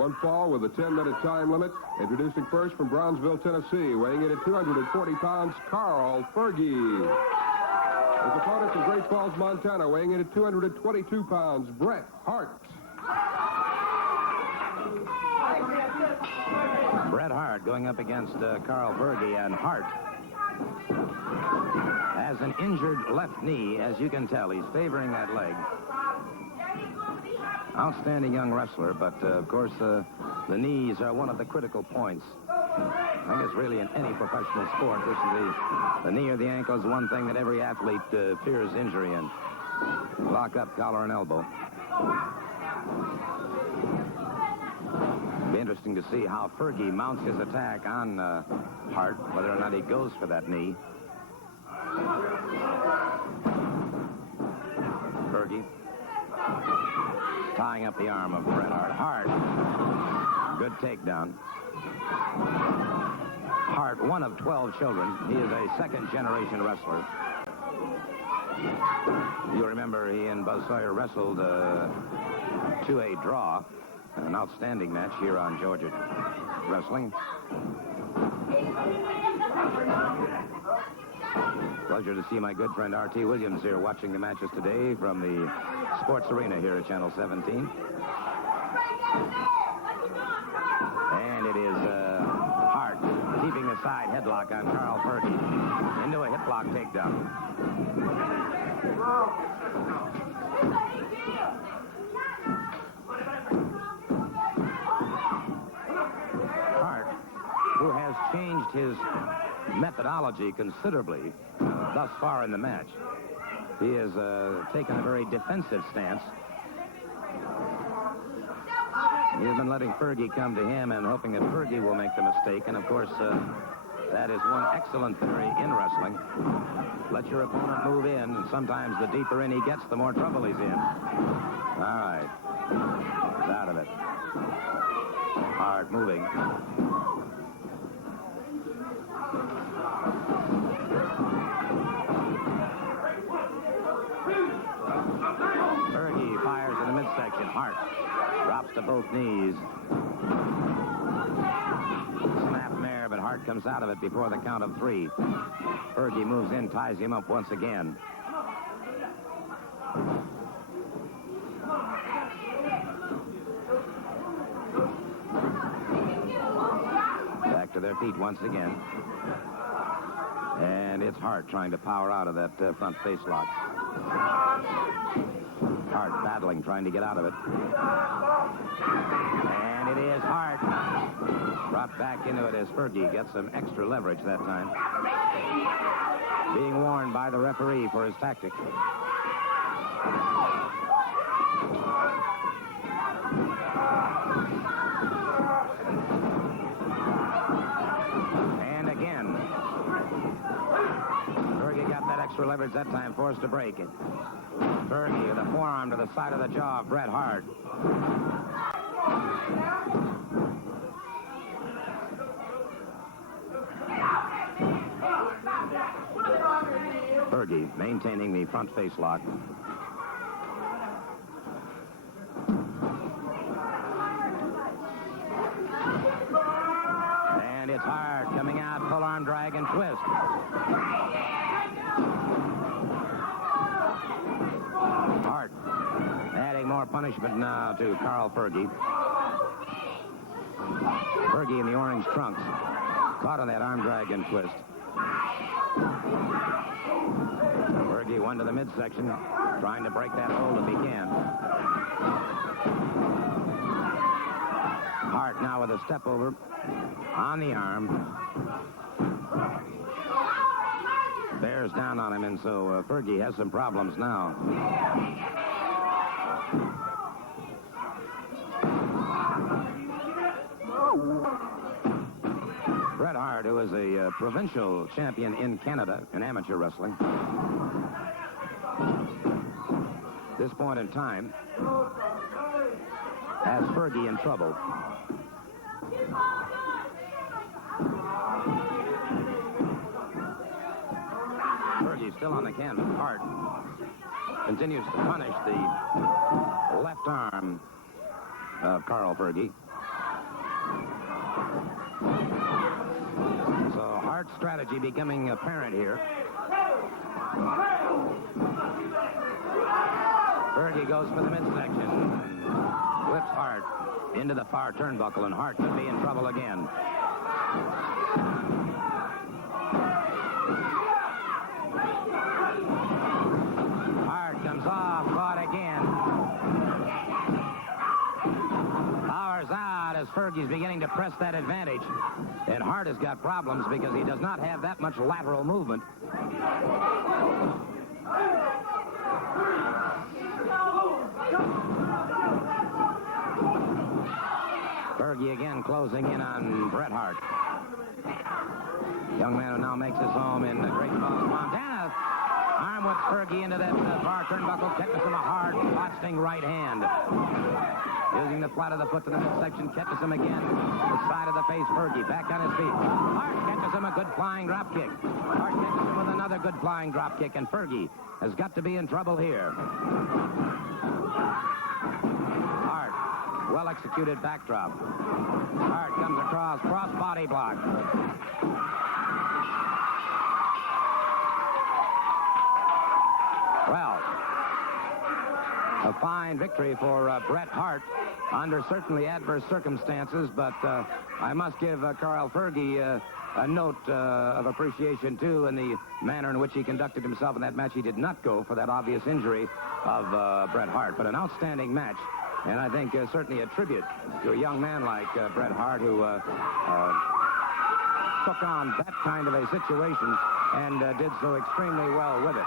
one fall with a 10-minute time limit. Introducing first from Brownsville, Tennessee, weighing in at 240 pounds, Carl Fergie. His opponent from Great Falls, Montana, weighing in at 222 pounds, Bret Hart. Bret Hart going up against Carl Fergie, and Hart has an injured left knee. As you can tell, he's favoring that leg. Outstanding young wrestler, but of course the knees are one of the critical points. I guess really in any professional sport, this is the knee or the ankle is one thing that every athlete fears injury in. Lock up, collar, and elbow. Be interesting to see how Fergie mounts his attack on Hart, whether or not he goes for that knee. Fergie tying up the arm of Bret Hart. Hart, good takedown. Hart, one of 12 children. He is a second-generation wrestler. You remember he and Buzz Sawyer wrestled to a draw. An outstanding match here on Georgia Wrestling. Pleasure to see my good friend R.T. Williams here watching the matches today from the Sports Arena here at Channel 17. And it is Hart keeping the side headlock on Carl Fergie into a hip lock takedown. Hart, who has changed his methodology considerably thus far in the match. He has taken a very defensive stance. He has been letting Fergie come to him and hoping that Fergie will make the mistake. And, of course, that is one excellent theory in wrestling. Let your opponent move in, and sometimes the deeper in he gets, the more trouble he's in. All right. He's out of it. Hart moving. Fergie fires in the midsection. Hart drops to both knees. Snapmare, but Hart comes out of it before the count of 3. Fergie moves in, ties him up once again. Back to their feet once again. And it's Hart trying to power out of that front face lock. Hart battling, trying to get out of it. And it is Hart. Brought back into it as Fergie gets some extra leverage that time. Being warned by the referee for his tactic. And again. Fergie got that extra leverage that time, forced to break it. Fergie with a forearm to the side of the jaw of Bret Hart. Fergie maintaining the front face lock. And it's Hart coming out, full arm drag and twist. Hart adding more punishment now to Carl Fergie. Fergie in the orange trunks. Caught on that arm drag and twist. Fergie one to the midsection, trying to break that hold if he can. Hart now with a step over on the arm. Bears down on him, and so Fergie has some problems now. Bret Hart, who is a provincial champion in Canada in amateur wrestling. This point in time has Fergie in trouble. Fergie still on the canvas. Hart continues to punish the left arm of Carl Fergie. So Hart's strategy becoming apparent here. Fergie goes for the midsection. Whips Hart into the far turnbuckle, and Hart could be in trouble again. Hart comes off, caught again. Powers out as Fergie's beginning to press that advantage. And Hart has got problems because he does not have that much lateral movement. Fergie again closing in on Bret Hart. Young man who now makes his home in Great Falls, Montana. Arm with Fergie into that far turnbuckle, catches him a hard, busting right hand. Using the flat of the foot to the midsection, catches him again. The side of the face, Fergie back on his feet. Hart catches him a good flying drop kick. Hart catches him with another good flying drop kick, and Fergie has got to be in trouble here. Hart, well-executed backdrop. Hart comes across, cross body block. Well, a fine victory for Bret Hart under certainly adverse circumstances, but I must give Carl Fergie a note of appreciation, too, in the manner in which he conducted himself in that match. He did not go for that obvious injury of Bret Hart, but an outstanding match, and I think certainly a tribute to a young man like Bret Hart, who took on that kind of a situation and did so extremely well with it.